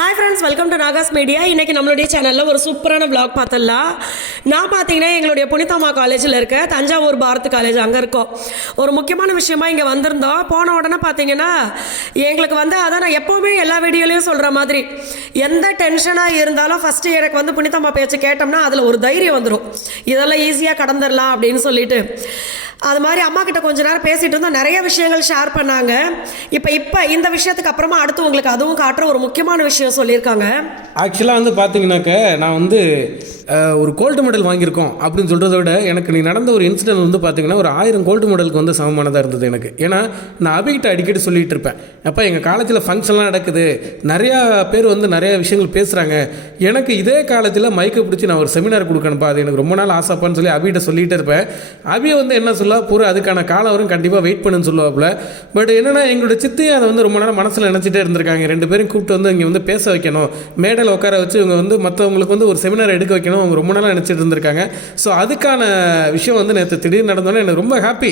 Hi friends, welcome to Nahash media. இன்றைக்கி நம்மளுடைய சேனலில் ஒரு சூப்பரான விளாக் பார்த்துடலாம். நான் பார்த்தீங்கன்னா எங்களுடைய புனிதம்மா காலேஜில் இருக்க தஞ்சாவூர் பாரத் காலேஜ் அங்கே இருக்கோம். ஒரு முக்கியமான விஷயமா இங்கே வந்திருந்தோம். போன உடனே பார்த்தீங்கன்னா எங்களுக்கு அதான் நான் எப்போவுமே எல்லா வீடியோலையும் சொல்கிற மாதிரி எந்த டென்ஷனாக இருந்தாலும் ஃபஸ்ட்டு எனக்கு புனிதம்மா பேச்சு கேட்டோம்னா அதில் ஒரு தைரியம் வந்துடும். இதெல்லாம் ஈஸியாக கடந்துடலாம் அப்படின்னு சொல்லிட்டு அது மாதிரி அம்மா கிட்ட கொஞ்ச நேரம் பேசிகிட்டு இருந்தோம். நிறைய விஷயங்கள் ஷேர் பண்ணாங்க. இப்போ இந்த விஷயத்துக்கு அப்புறமா அடுத்து உங்களுக்கு அதுவும் காட்டுற ஒரு முக்கியமான விஷயம் சொல்லியிருக்காங்க. ஆக்சுவலாக பார்த்தீங்கன்னாக்க நான் ஒரு கோல்டு மெடல் வாங்கியிருக்கோம் அப்படின்னு சொல்கிறத விட எனக்கு நீ நடந்த ஒரு இன்சிடென்ட் பார்த்தீங்கன்னா ஒரு 1000 கோல்டு மெடலுக்கு சமமானதாக இருந்தது எனக்கு. ஏன்னா நான் அபிகிட்ட அடிக்கடி சொல்லிகிட்டு இருப்பேன், அப்போ எங்கள் காலேஜில் ஃபங்க்ஷன்லாம் நடக்குது, நிறையா பேர் நிறைய விஷயங்கள் பேசுகிறாங்க, எனக்கு இதே காலேஜில் மைக்கை பிடிச்சி நான் ஒரு செமினார் கொடுக்கணும்ப்பா, அது எனக்கு ரொம்ப நாள் ஆசைப்பான்னு சொல்லி அபிகிட்ட சொல்லிகிட்டே இருப்பேன். அபி என்ன சொல்ல பூரா அதுக்கான காலம் வரும், கண்டிப்பாக வெயிட் பண்ணுன்னு சொல்லுவாப்புல. பட் என்னென்னா எங்களோட சித்தி அதை ரொம்ப நேரம் மனசில் நினச்சிட்டே இருந்திருக்காங்க. 2 பேரும் கூப்பிட்டு இங்கே பேச வைக்கணும், மேடையில் உட்கார வச்சு இவங்க மற்றவங்களுக்கு ஒரு செமினார் எடுக்க வைக்கணும், அவங்க ரொம்ப நாளாக நினச்சிட்டு இருந்திருக்காங்க. ஸோ அதுக்கான விஷயம் நேற்று திடீர்னு நடந்தோன்னே எனக்கு ரொம்ப ஹாப்பி.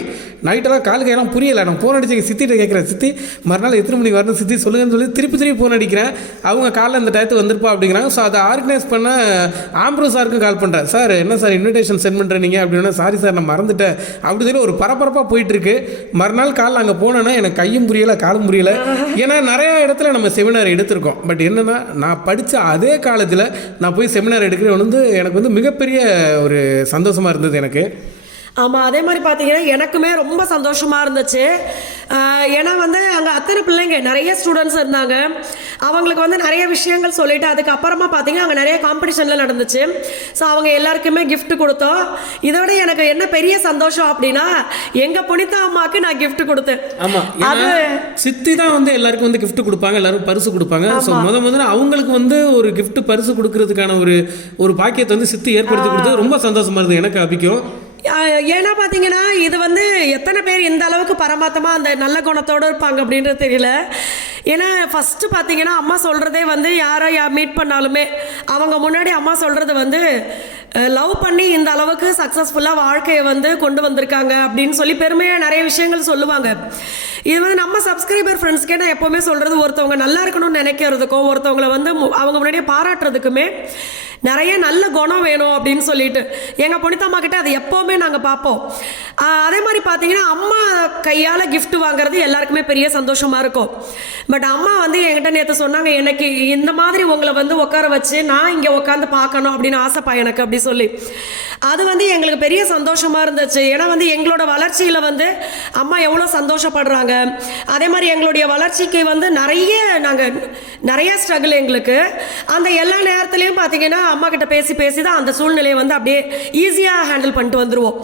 நைட்டெல்லாம் காலுக்கு எல்லாம் புரியலை. நான் ஃபோன் அடிச்சு எங்கள் சித்திகிட்ட கேட்குறேன், சித்தி மறுநாள் எத்தனை மணிக்கு வரணும் சித்தி சொல்லுங்கன்னு சொல்லி திருப்பி ஃபோன் அடிக்கிறேன். அவங்க காலைல இந்த டயத்துக்கு வந்திருப்பா அப்படிங்கிறாங்க. ஸோ அதை ஆர்கனைஸ் பண்ண ஆம்ப்ரோ சாருக்கும் கால் பண்ணுறேன், சார் என்ன சார் இன்விடேஷன் சென்ட் பண்ணுறேன் நீங்கள் அப்படின்னா, சாரி சார் நான் மறந்துட்டேன் அப்படி சொல்லி ஒரு பரபரப்பாக போயிட்டுருக்கு. மறுநாள் காலைல அங்கே போனேன்னா எனக்கு கையும் புரியலை காலும் புரியலை. ஏன்னா நிறையா இடத்துல நம்ம செமினார் எடுத்திருக்கோம். பட் என்னென்னா நான் படித்த அதே காலேஜில் நான் போய் செமினார் எடுக்கிறேன் எனக்கு மிகப்பெரிய ஒரு சந்தோஷமாக இருந்தது எனக்கு. ஆமாம், அதே மாதிரி பார்த்தீங்கன்னா எனக்குமே ரொம்ப சந்தோஷமாக இருந்துச்சு. ஏன்னா அங்கே அத்தனை பிள்ளைங்க நிறைய ஸ்டூடெண்ட்ஸ் இருந்தாங்க. அவங்களுக்கு நிறைய விஷயங்கள் சொல்லிவிட்டு அதுக்கப்புறமா பார்த்தீங்கன்னா அங்கே நிறைய காம்படிஷனில் நடந்துச்சு. ஸோ அவங்க எல்லாருக்குமே கிஃப்ட் கொடுத்தோம். இதோட எனக்கு என்ன பெரிய சந்தோஷம் அப்படின்னா எங்கள் புனித அம்மாவுக்கு நான் கிஃப்ட் கொடுத்தேன். ஆமாம், அது சித்தி தான் எல்லாருக்கும் கிஃப்ட் கொடுப்பாங்க, எல்லாரும் பரிசு கொடுப்பாங்க. ஸோ முதல்ல அவங்களுக்கு ஒரு கிஃப்ட் பரிசு கொடுக்கறதுக்கான ஒரு பாக்கியத்தை சித்தி ஏற்படுத்தி கொடுத்தது ரொம்ப சந்தோஷமாக இருந்தது எனக்கு அபிக்கும். ஏன்னா பார்த்தீங்கன்னா இது எத்தனை பேர் இந்த அளவுக்கு பரமாத்தமாக அந்த நல்ல குணத்தோடு இருப்பாங்க அப்படின்றது தெரியல. ஏன்னா ஃபஸ்ட்டு பார்த்தீங்கன்னா அம்மா சொல்கிறதே யாரை மீட் பண்ணாலுமே அவங்க முன்னாடி அம்மா சொல்கிறது லவ் பண்ணி இந்த அளவுக்கு சக்ஸஸ்ஃபுல்லாக வாழ்க்கையை கொண்டு வந்திருக்காங்க அப்படின்னு சொல்லி பெருமையாக நிறைய விஷயங்கள் சொல்லுவாங்க. இது நம்ம சப்ஸ்கிரைபர் ஃப்ரெண்ட்ஸ்க்கே நான் எப்போவுமே சொல்கிறது, ஒருத்தவங்க நல்லா இருக்கணும்னு நினைக்கிறதுக்கும் ஒருத்தவங்களை அவங்க முன்னாடியே பாராட்டுறதுக்குமே நிறைய நல்ல குணம் வேணும் அப்படின்னு சொல்லிட்டு எங்கள் புனிதம்மா கிட்ட அதை எப்போவுமே நாங்கள் பார்ப்போம். அதே மாதிரி பார்த்தீங்கன்னா அம்மா கையால் கிஃப்ட் வாங்குறது எல்லாருக்குமே பெரிய சந்தோஷமாக இருக்கும். பட் அம்மா என்கிட்ட நேற்று சொன்னாங்க, எனக்கு இந்த மாதிரி உங்களை உட்கார வச்சு நான் இங்கே உட்காந்து பார்க்கணும் அப்படின்னு ஆசைப்பா எனக்கு அப்படி சொல்லி. அது எங்களுக்கு பெரிய சந்தோஷமாக இருந்துச்சு. ஏன்னா எங்களோட வளர்ச்சியில் அம்மா எவ்வளோ சந்தோஷப்படுறாங்க. அதே மாதிரி எங்களுடைய வளர்ச்சிக்கு நாங்கள் நிறைய ஸ்ட்ரகிள் எங்களுக்கு. அந்த எல்லா நேரத்துலையும் பார்த்தீங்கன்னா அம்மா கிட்ட பேசி பேசி தான் அந்த சூழ்நிலையை அப்படியே ஈஸியாக ஹேண்டில் பண்ணிட்டு வந்துடுவோம்.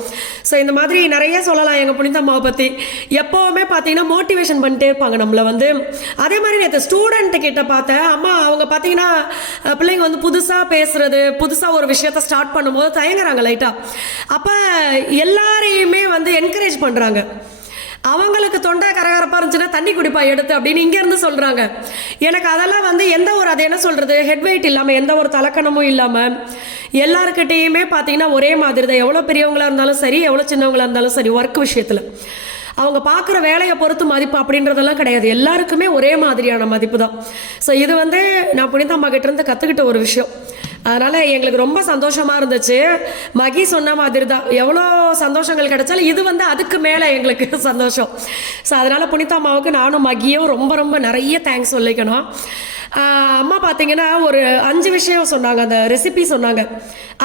ஸோ இந்த மாதிரி நிறைய சொல்லலாம் எங்கள் புனிதம்மாவை பற்றி. எப்போவுமே பார்த்தீங்கன்னா மோட்டிவேஷன் பண்ணிட்டே இருப்பாங்க நம்மளை. அதே மாதிரி நேற்று ஸ்டூடெண்ட் கிட்ட பார்த்தேன் அம்மா, அவங்க பார்த்தீங்கன்னா பிள்ளைங்க புதுசாக பேசுறது, புதுசாக ஒரு விஷயத்த ஸ்டார்ட் பண்ணும்போது தயங்குறாங்க லைட்டாக. அப்போ எல்லாரையுமே என்கரேஜ் பண்ணுறாங்க. அவங்களுக்கு தொண்டை கரகரப்பாக இருந்துச்சுன்னா தண்ணி குடிப்பா எடுத்து அப்படின்னு இங்கேருந்து சொல்கிறாங்க. எனக்கு அதெல்லாம் எந்த ஒரு அது என்ன சொல்கிறது ஹெட் வெயிட் இல்லாமல் எந்த ஒரு தலக்கணமும் இல்லாமல் எல்லாருக்கிட்டேயுமே பார்த்தீங்கன்னா ஒரே மாதிரி தான். எவ்வளோ பெரியவங்களாக இருந்தாலும் சரி, எவ்வளோ சின்னவங்களாக இருந்தாலும் சரி, ஒர்க் விஷயத்தில் அவங்க பார்க்குற வேலையை பொறுத்து மதிப்பு அப்படின்றதெல்லாம் கிடையாது. எல்லாருக்குமே ஒரே மாதிரியான மதிப்பு தான். ஸோ இது நான் புனிதம்மா கிட்டேருந்து கற்றுக்கிட்ட ஒரு விஷயம். அதனால் எங்களுக்கு ரொம்ப சந்தோஷமாக இருந்துச்சு. மகி சொன்ன மாதிரி தான், எவ்வளோ சந்தோஷங்கள் கிடைச்சாலும் இது அதுக்கு மேலே எங்களுக்கு சந்தோஷம். ஸோ அதனால் புனிதம்மாவுக்கு நானும் மகியும் ரொம்ப ரொம்ப நிறைய தேங்க்ஸ் சொல்லிக்கணும். அம்மா பார்த்தீங்கன்னா ஒரு 5 விஷயம் சொன்னாங்க, அந்த ரெசிபி சொன்னாங்க.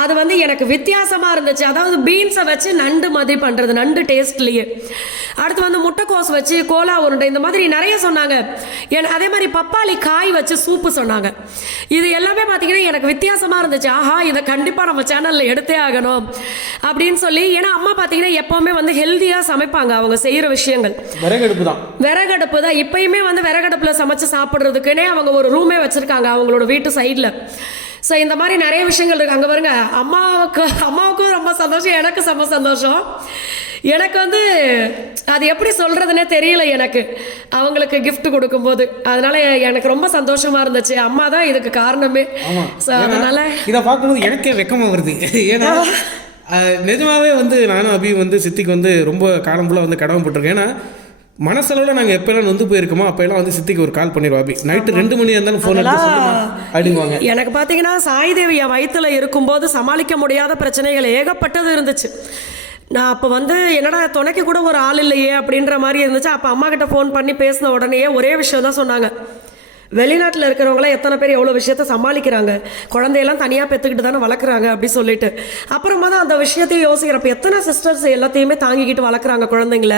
அது எனக்கு வித்தியாசமாக இருந்துச்சு. அதாவது பீன்ஸை வச்சு நண்டு மாதிரி பண்ணுறது, நண்டு டேஸ்ட்லேயே. அடுத்து முட்டைக்கோஸ் வச்சு கோலா உருண்டை, இந்த மாதிரி நிறைய சொன்னாங்க. அதே மாதிரி பப்பாளி காய் வச்சு சூப்பு சொன்னாங்க. இது எல்லாமே பார்த்தீங்கன்னா எனக்கு வித்தியாசமாக இருந்துச்சு. ஆஹா, இதை கண்டிப்பாக நம்ம சேனலில் எடுத்தே ஆகணும் அப்படின்னு சொல்லி. ஏன்னா அம்மா பார்த்தீங்கன்னா எப்போவுமே ஹெல்த்தியாக சமைப்பாங்க. அவங்க செய்கிற விஷயங்கள் விறகடுப்பு தான். இப்பயுமே விறகடுப்பில் சமைச்சு சாப்பிட்றதுக்குன்னே அவங்க ஒரு ரூமே வச்சுருக்காங்க அவங்களோட வீட்டு சைடில். ஸோ இந்த மாதிரி நிறைய விஷயங்கள் இருக்குது. அங்கே பாருங்க, அம்மாவுக்கும் ரொம்ப சந்தோஷம், எனக்கு செம்ம சந்தோஷம். எனக்கு அது எப்படி சொல்கிறதுனே தெரியல எனக்கு அவங்களுக்கு கிஃப்ட் கொடுக்கும்போது. அதனால எனக்கு ரொம்ப சந்தோஷமாக இருந்துச்சு. அம்மா தான் இதுக்கு காரணமே. ஸோ அதனால் இதை பார்க்கும்போது எனக்கே வெக்கமாக வருது. ஏன்னா நிஜமாகவே நானும் அபி சித்திக்கு ரொம்ப காலம் ஃபுல்லாக கடமைப்பட்டிருக்கேன். ஏன்னா மனசளவில் நாங்கள் எப்போல்லாம் வந்து போயிருக்கோமோ அப்போல்லாம் வந்து சித்திக்கு ஒரு கால் பண்ணிடுவா அபி. நைட்டு 2 மணி இருந்தாலும் ஃபோன் எடுத்து சொல்லுமா அப்படிங்குவாங்க. எனக்கு பார்த்தீங்கன்னா சாய்தேவி என் வயித்துல இருக்கும்போது சமாளிக்க முடியாத பிரச்சனைகள் ஏகப்பட்டது இருந்துச்சு. நான் அப்போ வந்து என்னடா துணைக்கு கூட ஒரு ஆள் இல்லையே அப்படின்ற மாதிரி இருந்துச்சு. அப்போ அம்மா கிட்ட ஃபோன் பண்ணி பேசின உடனே ஒரே விஷயம் தான் சொன்னாங்க, வெளிநாட்டில் இருக்கிறவங்களாம் எத்தனை பேர் எவ்வளோ விஷயத்த சமாளிக்கிறாங்க, குழந்தையெல்லாம் தனியாக பெற்றுக்கிட்டு தானே வளர்க்குறாங்க அப்படி சொல்லிட்டு. அப்புறமா தான் அந்த விஷயத்தையும் யோசிக்கிறப்ப எத்தனை சிஸ்டர்ஸ் எல்லாத்தையுமே தாங்கிக்கிட்டு வளர்க்குறாங்க குழந்தைங்கள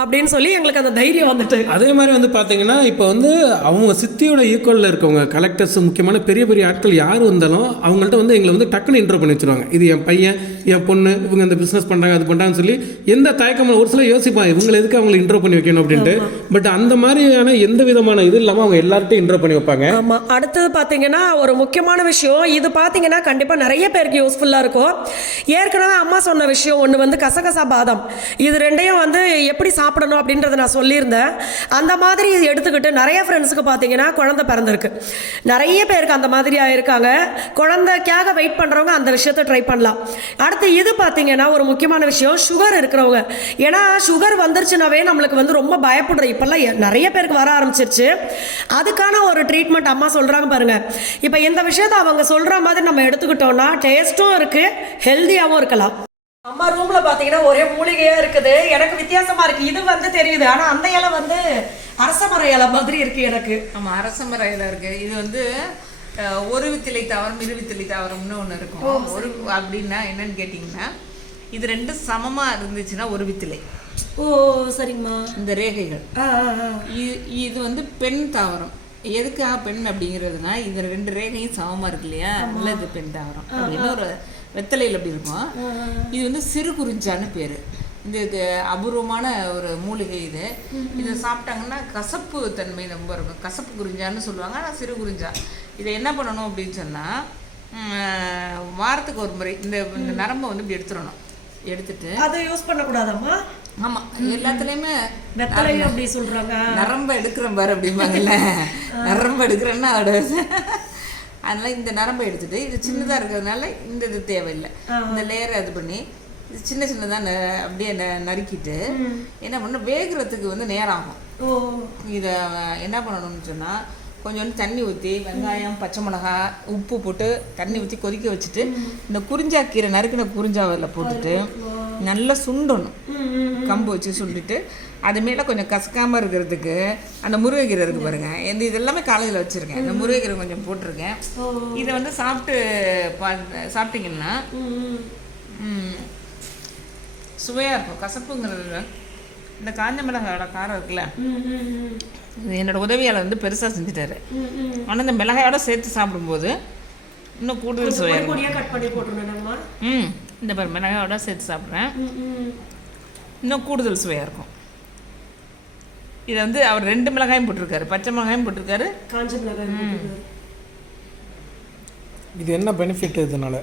அப்படின்னு சொல்லி எங்களுக்கு அந்த தைரியம் வந்துட்டு. அதே மாதிரி வந்து பார்த்தீங்கன்னா இப்போ வந்து அவங்க சித்தியோட ஈக்குவலில் இருக்கவங்க கலெக்டர்ஸ், முக்கியமான பெரிய பெரிய ஆட்கள் யார் வந்தாலும் அவங்கள்ட்ட வந்து எங்களை வந்து டக்குன்னு இன்ட்ரோ பண்ணி வச்சுருவாங்க. இது என் பையன், என் பொண்ணு, இவங்க இந்த பிஸ்னஸ் பண்ணுறாங்க, அது பண்ணுறாங்கன்னு சொல்லி எந்த தயக்கமாக ஒரு சில யோசிப்பாங்க இவங்களை எதுக்கு அவங்களை இன்ட்ரோ பண்ணி வைக்கணும் அப்படின்ட்டு. பட் அந்த மாதிரியான எந்த விதமான இது இல்லாமல் அவங்க எல்லாரும் இன்ட்ரோ பண்ணி வைப்பாங்க. ஆமா, அடுத்தது பாத்தீங்கன்னா ஒரு முக்கியமான விஷயம், இது பாத்தீங்கன்னா கண்டிப்பா நிறைய பேருக்கு யூஸ்ஃபுல்லா இருக்கும். ஏற்கனவே அம்மா சொன்ன விஷயம் ஒன்று வந்து கசகசா பாதாம், இது ரெண்டையும் வந்து எப்படி சாப்பிடணும் அப்படின்றத நான் சொல்லியிருந்தேன். அந்த மாதிரி எடுத்துக்கிட்டு நிறைய ஃப்ரெண்ட்ஸுக்கு பார்த்தீங்கன்னா குழந்தை பிறந்திருக்கு. நிறைய பேருக்கு அந்த மாதிரி ஆயிருக்காங்க. குழந்தைக்காக வெயிட் பண்ணுறவங்க அந்த விஷயத்தை ட்ரை பண்ணலாம். அடுத்து இது பார்த்தீங்கன்னா ஒரு முக்கியமான விஷயம், சுகர் இருக்கிறவங்க. ஏன்னா சுகர் வந்துருச்சுனாவே நம்மளுக்கு வந்து ரொம்ப பயப்படுறோம். இப்போல்லாம் நிறைய பேருக்கு வர ஆரம்பிச்சிருச்சு. அதுக்கான ஒரு ட்ரீட்மெண்ட் அம்மா சொல்கிறாங்க பாருங்க. இப்போ இந்த விஷயத்தை அவங்க சொல்கிற மாதிரி நம்ம எடுத்துக்கிட்டோம்னா டேஸ்ட்டும் இருக்குது, ஹெல்த்தியாகவும் இருக்கலாம். அம்மா ரூமில் பார்த்தீங்கன்னா ஒரே மூலிகையாக இருக்குது. எனக்கு வித்தியாசமாக இருக்குது. இது வந்து தெரியுது, ஆனால் அந்த இலை வந்து அரசமர இலை மாதிரி இருக்குது எனக்கு. ஆமாம், அரசமர இலை இருக்குது. இது வந்து ஒரு வித்திலை தாவரம், இரு வித்திலை தாவரம்னு ஒன்று இருக்கும். ஒரு அப்படின்னா என்னன்னு கேட்டிங்கன்னா, இது ரெண்டும் சமமாக இருந்துச்சுன்னா ஒரு வித்திலை. ஓ சரிங்கம்மா. இந்த ரேகைகள் இது வந்து பெண் தாவரம். எதுக்காக பெண் அப்படிங்கிறதுனா, இது 2 ரேகையும் சமமாக இருக்கு இல்லையா, இல்லை இது பெண் தாவரம் அப்படின்னு ஒரு வெத்தலையில் அப்படி இருக்கும். இது வந்து சிறு குறிஞ்சான்னு பேர். இது அபூர்வமான ஒரு மூலிகை. இதை சாப்பிட்டாங்கன்னா கசப்பு தன்மை ரொம்ப இருக்கும். கசப்பு குறிஞ்சான்னு சொல்லுவாங்க, ஆனால் சிறு குறிஞ்சா. இதை என்ன பண்ணணும் அப்படின்னு சொன்னால், வாரத்துக்கு ஒரு முறை இந்த நரம்பை வந்து இப்படி எடுத்துடணும். எடுத்துட்டு அதை யூஸ் பண்ணக்கூடாதம்மா. ஆமாம், எல்லாத்துலேயுமே வெத்தலை அப்படி சொல்கிறாங்க, நரம்பை எடுக்கிறேன் பாரு அப்படிம்பாங்கல்ல, நரம்பை எடுக்கிறேன்னா அதோட அதனால் இந்த நரம்பை எடுத்துட்டு, இது சின்னதாக இருக்கிறதுனால இந்த இது தேவையில்லை. இந்த லேயரை இது பண்ணி இது சின்ன சின்னதாக அப்படியே நறுக்கிட்டு என்ன பண்ணணும், வேகிறதுக்கு வந்து நேரம் ஆகும். இதை என்ன பண்ணணும்னு சொன்னால், கொஞ்சோண்டு தண்ணி ஊற்றி வெங்காயம், பச்சை மிளகா, உப்பு போட்டு தண்ணி ஊற்றி கொதிக்க வச்சுட்டு இந்த குறிஞ்சா கீரை நறுக்கின குறிஞ்சாவில் போட்டுட்டு நல்லா சுண்டணும். கம்பு வச்சு சுண்டிட்டு அது மேலே கொஞ்சம் கசக்காமல் இருக்கிறதுக்கு அந்த முருங்கைக்கீரை இருக்குது பாருங்கள். இது எல்லாமே காலையில் வச்சுருக்கேன். இந்த முருங்கைக்கீரை கொஞ்சம் போட்டிருக்கேன். இதை வந்து சாப்பிட்டீங்கன்னா சுவையாக இருக்கும். கசப்புங்கிறது இந்த காஞ்ச மிளகாயோட காரம் இருக்குல்ல, என்னோட உதவியாளர் வந்து பெருசாக செஞ்சுட்டாரு. ஆனால் இந்த மிளகாயோட சேர்த்து சாப்பிடும்போது இன்னும் கூடுதல் சுவையாக இருக்கும். இந்த பாரு, மிளகாயோட சேர்த்து சாப்பிட்றேன், இன்னும் கூடுதல் சுவையாக இருக்கும். இதை வந்து அவர் 2 மிளகாயும் போட்டிருக்காரு, பச்சை மிளகாயும் போட்டிருக்காரு, காஞ்ச மிளகாயும். இது என்ன பெனிஃபிட் இதனால?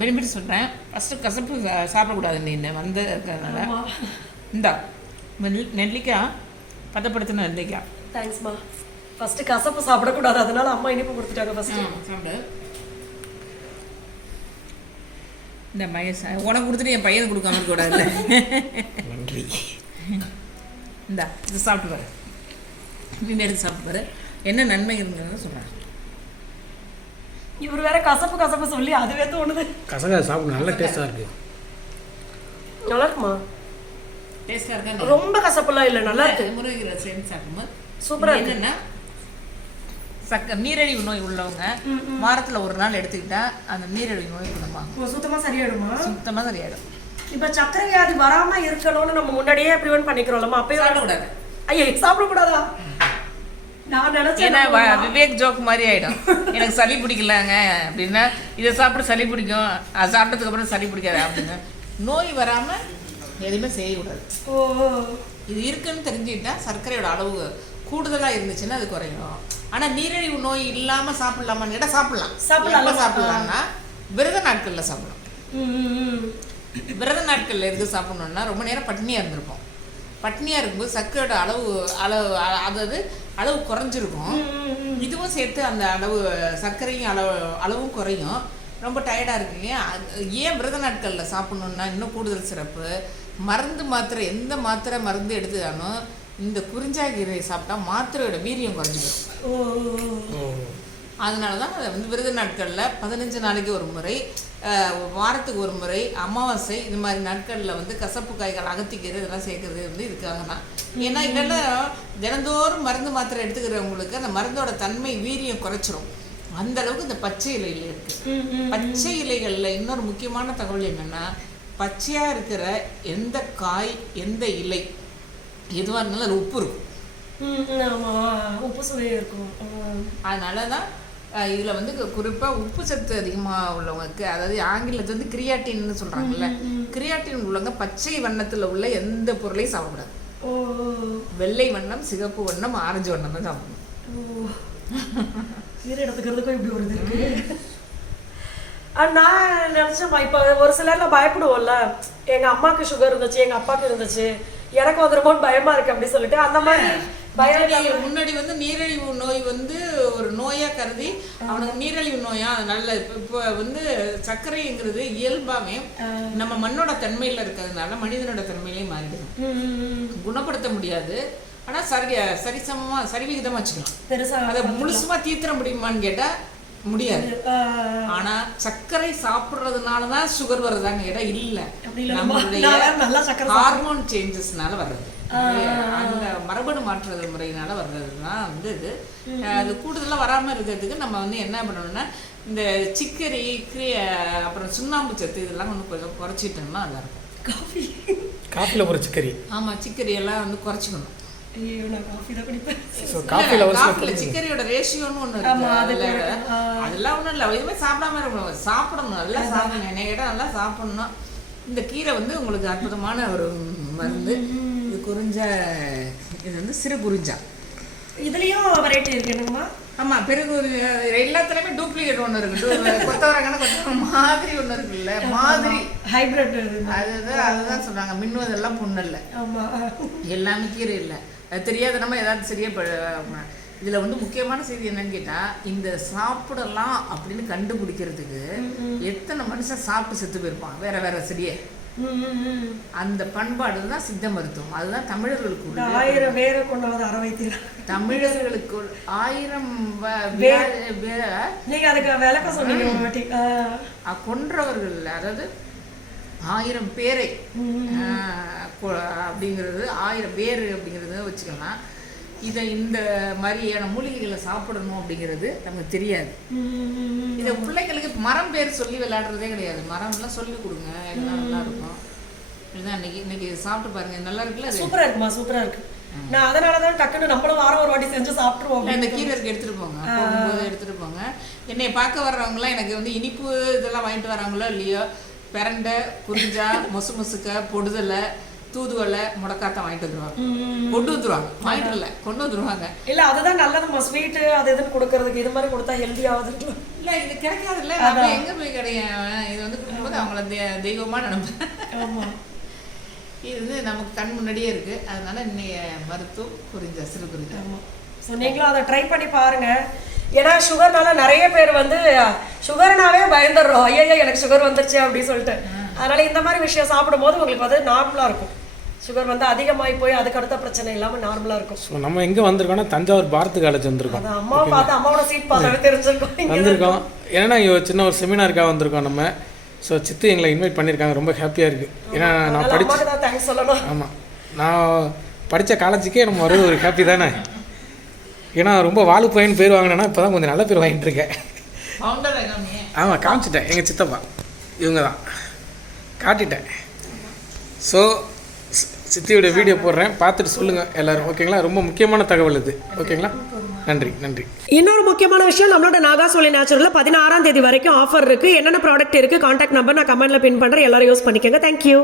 பெனிஃபிட் சொல்கிறேன். ஃபஸ்ட்டு கசப்பு சாப்பிடக்கூடாது நீ வந்து இருக்கிறதுனால. இந்தா நெல்லிக்காய், பதப்படுத்தின நெல்லிக்காய். தேங்க்ஸ்மா. ஃபஸ்ட்டு கசப்பு சாப்பிடக்கூடாது, அதனால அம்மா இனிப்பு கொடுத்துட்டாங்க. ஃபஸ்ட்டு சாப்பிடு. இந்த மயசா உனக்கு கொடுத்துட்டு என் பையனுக்கு கொடுக்காம இருக்கக்கூடாது. நன்றி. இந்தா இது சாப்பிட்டு பாரு, நீ எடுத்து சாப்பிட்டு பாரு, என்ன நன்மை இருந்ததுன்னு சொல்கிறேன். இவர் வேற கசப்பு கசப்பு சொல்லி அதுவே தோணுது. கசகா சாப்பிட நல்ல டேஸ்ட்டாக இருக்குது. நல்லா இருக்குமா? டேஸ்ட்டாக இருக்கா? ரொம்ப கசப்புலாம் இல்லை, நல்லா இருக்கு. முருங்கைக்கீரை சேர்ந்து சாப்பிடும்போது சூப்பராக இருக்கு. என்னென்னா, நீரிழிவு நோய் உள்ளவங்க வாரத்தில் ஒரு நாள் எடுத்துக்கிட்டா அந்த நீரிழிவு நோய் குணமாகும். சுத்தமாக சரியாயிடுமா? சுத்தமாக சரியாயிடும். இப்போ சக்கரை வியாதி வராம இருக்கணும்னு நம்ம முன்னாடியே ப்ரிவென்ட் பண்ணிக்கிறோம்லமா, அப்பயே சாப்பிடக்கூடாது. ஐயா சாப்பிடக்கூடாதா? நான் நினைச்சேன் ஏன்னா விவேக் ஜோக் மாதிரி ஆயிடும். எனக்கு சளி பிடிக்கலங்க அப்படின்னா இதை சாப்பிட்டு சளி பிடிக்கும், அது சாப்பிட்டதுக்கு அப்புறம் சளி பிடிக்காது அப்படின்னு. நோய் வராமல் எதுவுமே செய்யக்கூடாது. இது இருக்குன்னு தெரிஞ்சுக்கிட்டா சர்க்கரையோட அளவு கூடுதலாக இருந்துச்சுன்னா அது குறையும். ஆனால் நீரிழிவு நோய் இல்லாமல் சாப்பிடலாமான்னு கேட்டால் சாப்பிடலாம்னா விரத நாட்களில் சாப்பிடலாம். விரத நாட்களில் எதுக்கு சாப்பிடணுன்னா, ரொம்ப நேரம் பட்டினியாக இருந்திருப்போம். பட்டினியாக இருக்கும்போது சர்க்கரையோட அதாவது அளவு குறைஞ்சிருக்கும். இதுவும் சேர்த்து அந்த அளவு சர்க்கரையும் அளவும் குறையும். ரொம்ப டயர்டாக இருக்குங்க. ஏன் விரத நாட்களில் சாப்பிட்ணுன்னா இன்னும் கூடுதல் சிறப்பு. மருந்து மாத்திரை எந்த மாத்திரை மருந்து எடுத்துக்கானோ இந்த குறிஞ்சா கீரை சாப்பிட்டா மாத்திரையோட வீரியம் குறைஞ்சிடும். அதனால தான் அதை வந்து விரத நாட்களில் 15 நாளைக்கு ஒரு முறை, வாரத்துக்கு ஒரு முறை, அமாவாசை இது மாதிரி நாட்களில் வந்து கசப்பு காய்கள், அகத்திக்கீரை இதெல்லாம் சேர்க்கறது வந்து இதுக்காக தான். ஏன்னா இதெல்லாம் தினந்தோறும் மருந்து மாத்திரை எடுத்துக்கிறவங்களுக்கு அந்த மருந்தோட தன்மை வீரியம் குறைச்சிரும். அந்த அளவுக்கு இந்த பச்சை இலையில இருக்கு. பச்சை இலைகளில் இன்னொரு முக்கியமான தகவல் என்னன்னா, பச்சையா இருக்கிற எந்த காய் எந்த இலை எதுவாக இருந்தாலும் அதில் உப்பு இருக்கும். உப்பு சுவையாக இருக்கும். அதனால தான் இதில் வந்து குறிப்பாக உப்பு சத்து அதிகமாக உள்ளவங்களுக்கு, அதாவது ஆங்கிலத்தில் வந்து கிரியாட்டின்னு சொல்கிறாங்கல்ல, கிரியாட்டின் உள்ளவங்க பச்சை வண்ணத்தில் உள்ள எந்த பொருளையும் சாப்பிடக்கூடாது. வெள்ளை வண்ணம், சிகப்பு வண்ணம், ஆரஞ்சு வண்ணம் தான் சாப்பிடணும். எடுத்துக்கிறதுக்கும் இப்படி ஒரு இது இருக்கு. நான் நினச்சேம்மா, இப்போ ஒரு சிலர்ல பயப்படுவோம்ல, எங்கள் அம்மாவுக்கு சுகர் இருந்துச்சு, எங்கள் அப்பாவுக்கு இருந்துச்சு, எனக்கு வந்துருமோன்னு பயமா இருக்கு அப்படின்னு சொல்லிட்டு அந்த மாதிரி முன்னாடி வந்து நீரிழிவு நோய் வந்து ஒரு நோயா கருதி அவனுக்கு நீரிழிவு நோயா நல்ல. இப்போ வந்து சர்க்கரைங்கிறது இயல்பாவே நம்ம மண்ணோட தன்மையில இருக்கிறதுனால மனிதனோட தன்மையிலேயே மாறிடுது. குணப்படுத்த முடியாது, ஆனா சரிசமமா சரிவிகிதமா வச்சுக்கலாம். அதை முழுசுமா தீர்த்திர முடியுமான்னு கேட்டா முடியாது. ஆனா சர்க்கரை சாப்பிடுறதுனாலதான் சுகர் வருதான்னு கேட்டா இல்ல, நம்மளுடைய ஹார்மோன் சேஞ்சஸ்னால வர்றது, அந்த மரபணு மாற்று முறையினால வர்றதுதான் வந்து இது. அது கூடுதலா வராம இருக்கிறதுக்கு நம்ம வந்து என்ன பண்ணணும்னா, இந்த சிக்கரி அப்புறம் சுண்ணாம்பு சத்து இதெல்லாம் வந்து கொஞ்சம் குறைச்சிட்டோம்னா நல்லா இருக்கும். காஃபில ஒரு சிக்கரி, ஆமா சிக்கரி எல்லாம் வந்து குறைச்சிக்கணும். சிக்கரியோட ரேஷியோன்னு ஒண்ணு இருக்கு, அதெல்லாம் ஒண்ணும் இல்ல. எதுவுமே சாப்பிடாம இருக்கணும், சாப்பிடணும், நல்லா சாப்பிடணும். என்ன கேட்டா நல்லா சாப்பிடணும். இந்த கீரை வந்து உங்களுக்கு அற்புதமான ஒரு மருந்து. இது குறிஞ்சா, இது வந்து சிறு குறிஞ்சா. இதுலயும் வெரைட்டி இருக்கு என்னங்கம்மா? ஆமா, பெருகு எல்லாத்துலயுமே டூப்ளிகேட் ஒண்ணு இருக்கு, கொத்தவரங்கான மாதிரி ஒண்ணு இருக்குல்ல, மாதிரி ஹைபிரிட். அதுதான் சொல்றாங்க, மின்னுவதெல்லாம் புண்ணல்ல, எல்லாமே கீரை இல்லை. அது தெரியாத நம்ம ஏதாவது சரியா. இதுல வந்து முக்கியமான செய்தி என்னன்னு கேட்டா, இந்த சாப்பிடலாம் அப்படின்னு கண்டுபிடிக்கிறதுக்கு எத்தனை மனுஷன் சாப்பிட்டு செத்து போயிருப்பான் வேற வேற செடியே. அந்த பண்பாடு தான் சித்த மருத்துவம். அதுதான் தமிழர்களுக்கு 1000 வேற கொண்டு வந்து அறவைத்தீங்க. தமிழர்களுக்கு 1000 நீங்க அதுக்கு விளக்கம் சொன்னீங்க. கொன்றவர்கள், அதாவது 1000 பேரை அப்படிங்கிறது 1000 பேர் அப்படிங்கிறத வச்சுக்கலாம். இதை இந்த மாதிரியான மூலிகைகளை சாப்பிடணும் அப்படிங்கிறது நமக்கு தெரியாது. இதை பிள்ளைங்களுக்கு மரம் பேர் சொல்லி விளையாடுறதே கிடையாது. மரம்லாம் சொல்லி கொடுங்க, எல்லாம் நல்லா இருக்கும். இதுதான் இன்னைக்கு சாப்பிட்டு பாருங்க, நல்லா இருக்குல்ல. சூப்பரா இருக்குமா? சூப்பரா இருக்கு. நான் அதனாலதான் டக்குன்னு நம்மளும் வாரம் ஒரு வாட்டி செஞ்சு சாப்பிட்டுருவோம். இந்த கீரை இருக்கு, எடுத்துட்டு போங்க, போகும்போது எடுத்துட்டு போங்க. என்னை பார்க்க வர்றவங்களாம் எனக்கு வந்து இனிப்பு இதெல்லாம் வாங்கிட்டு வராங்களோ இல்லையோ, பிரண்டை, குறிஞ்சா, மொசுக்க, பொடுதலை, தூதுவலை, முடக்காத்தான் வாங்கிட்டு வந்துருவாங்க. கொண்டு வந்துருவாங்க, வாங்கிட்டு கொண்டு வந்துருவாங்க. இல்ல அதுதான் நல்லது, ஸ்வீட்டு அது எதுன்னு கொடுக்கறதுக்கு இது மாதிரி கொடுத்தா ஹெல்த்தியாவது. இல்ல இது கிடைக்காதுல்ல, நம்ம எங்க போய் கிடையாது. இது வந்து கொடுக்கும்போது அவங்கள தெய்வமா நினைப்பேன். இது வந்து நமக்கு கண் முன்னாடியே இருக்கு. அதனால இன்னைய மருத்துவம் குறிஞ்சா, சிறு குறிஞ்சா. ஸோ நீங்களும் அதை ட்ரை பண்ணி பாருங்க. ஏன்னா சுகர்னால நிறைய பேர் வந்து சுகர்னாவே பயந்துடுறோம், ஐயா எனக்கு சுகர் வந்துருச்சு அப்படின்னு சொல்லிட்டு. அதனால இந்த மாதிரி விஷயம் சாப்பிடும்போது உங்களுக்கு வந்து நார்மலா இருக்கும். சுகர் வந்து அதிகமாகி போய் அதுக்கு அடுத்த பிரச்சனை இல்லாமல் நார்மலாக இருக்கும். ஸோ நம்ம எங்கே வந்திருக்கோம்னா தஞ்சாவூர் பாரத் காலேஜ் வந்திருக்கோம். அம்மாவை பார்த்து அம்மாவோட சீட் பார்த்தாவே தெரிஞ்சிருக்கோம் வந்திருக்கோம். ஏன்னா சின்ன ஒரு செமினாருக்காக வந்திருக்கோம் நம்ம. ஸோ சித்து எங்களை இன்வைட் பண்ணியிருக்காங்க, ரொம்ப ஹாப்பியாக இருக்குது. ஏன்னா நான் படிச்சு தேங்க்ஸ் சொல்லணும். ஆமாம், நான் படித்த காலேஜுக்கே நம்ம வருது ஒரு ஹாப்பி தானே. ஏன்னா ரொம்ப வாழு பையன் பேர் வாங்கினேன்னா இப்போ தான் கொஞ்சம் நல்ல பேர் வாங்கிட்டு இருக்கேன். ஆமாம், காமிச்சிட்டேன். எங்கள் சித்தப்பா இவங்க தான் காட்டிட்டேன். ஸோ சித்தியோட வீடியோ போடுறேன், பார்த்துட்டு சொல்லுங்கள் எல்லோரும். ஓகேங்களா? ரொம்ப முக்கியமான தகவல் இது. ஓகேங்களா? நன்றி நன்றி. இன்னொரு முக்கியமான விஷயம், நம்மளோட நாகாசோலி நேச்சுரலில் 16ஆம் தேதி வரைக்கும் ஆஃபர் இருக்குது. என்னென்ன ப்ராடக்ட் இருக்குது, கான்டாக்ட் நம்பர் நான் கமெண்ட்டில் பின் பண்ணுறேன், எல்லோரும் யூஸ் பண்ணிக்கோங்க. தேங்க்யூ.